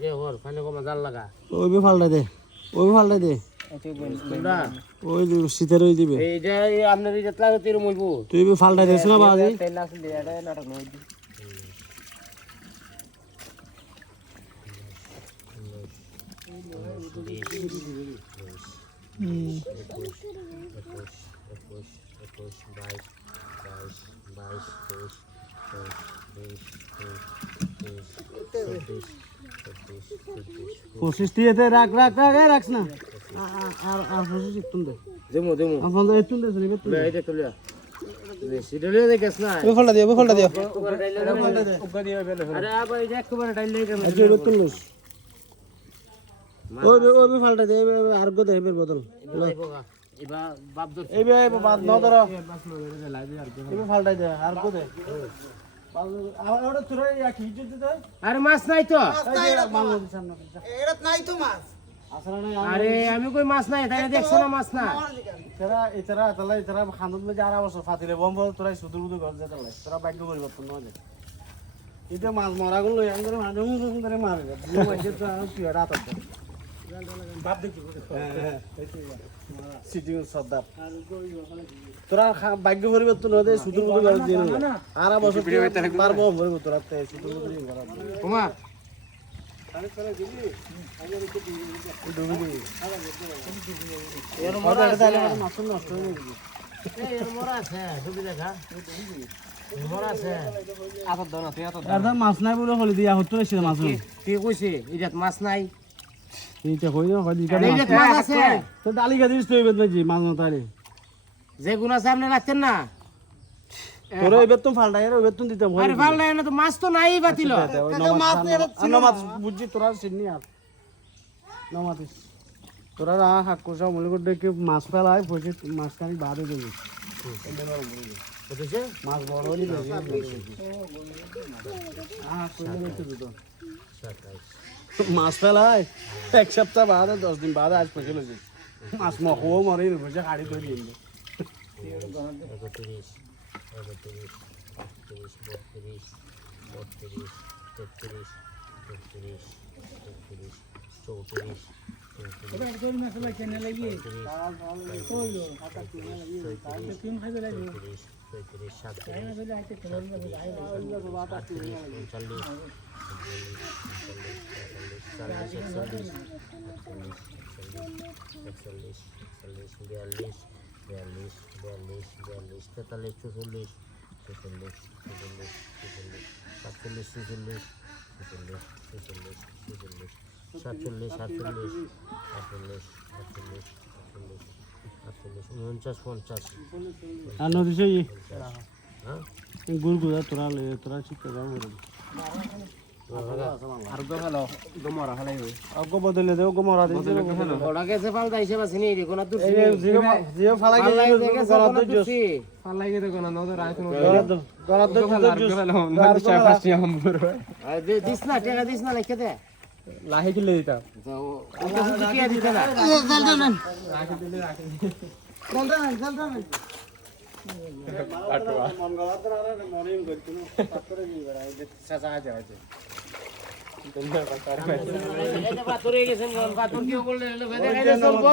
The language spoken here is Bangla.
এ ওর ফানে কমা জাল লাগা ওই বে ফালটা দে ওই যে শীতের ওই দিবে এইটা আপনার এই যেতলা তির মইবো তুই বে ফালটা দিস না বাজি তেল আসলে এটা নাটক নই পঁচিশ দিয়ে রাখ রাখস না আর পঁচিশ একটু দে দেমো আপনার একটু দে এই দেখ লিয়া বেশি ডলিয়া দেখাস না ফালটা দিও আরে আবার এই দেখ একবার ডাইল লাগে ওই ফালটা দে আর গো দে এর বদল এবা বাপ ধর এই বে বাদ ন ধর এই ফালটাই দে আর গো দে আরে মাছ নাই তো আরে আমি কই মাছ নাই তাই দেখছ না মাছ না এছাড়া খান্দত মধ্যে আর বছর ফাতিলে বম তোরা সুদূর বুদূর ঘর যেতে তোরা ভাগ্য পরিবর্তন নয় এটা মাছ মরা গুলো মারে মারে তোরা ভাগ্য পরিবর্তন হতে সুদূর বুদূর ঘর দিয়ে আর বছর পারবো তোরা সুদূর কুমার মাছ নাই বলে হলি দিয়া হতো মাছ কইছে এটাত মাছ নাই ডালি খা দিস তুই মাছ নতারে যে গুণ আছে আপনি রাখতেন না তোর এবার তো ফালটাই আর এবার তো দিতাম আরে ফালটাই না তো মাছ তো নাই বাতিল মাছ বুঝছি তোরা চিনি আর না মাতিস তোরা হাক কোসা মনে করে দেখে মাছ ফেলায় বসে মাছ খানি বাদ হয়ে যাবে মাছ বড় হলি মাছ ফেলায় এক সপ্তাহ বাদ 10 দিন বাদ আজ পয়সা লেগে মাছ মখো মরে বসে হাড়ি ধরে দিন 50 গুড় গুড়া তোরা শিখতে যাবো আর গো হলো গমরা হলাই অগো বদলে দেও গমরা দিছে ওড়া গেছে ফালটা হিসেবে আছে নি কোন দূর জিও ফালাই গেছে গলা তো জুস ফালাই গেছে কোন নদর আইতো গলা তো জুস মানে চা ফাস্টি আমবর আরে দিস না টাকা দিস না লিখে দে লাহে কিলে দিতা ও তো কি দিতে না জলদি না রাখি দিলে রাখি জলদি আটवा মন গলা তো আর মরিম গইতো পাথরে দিবা এই চাচা যায় পাথরে গেছেন পাথর কি বললে দেখাই চলবো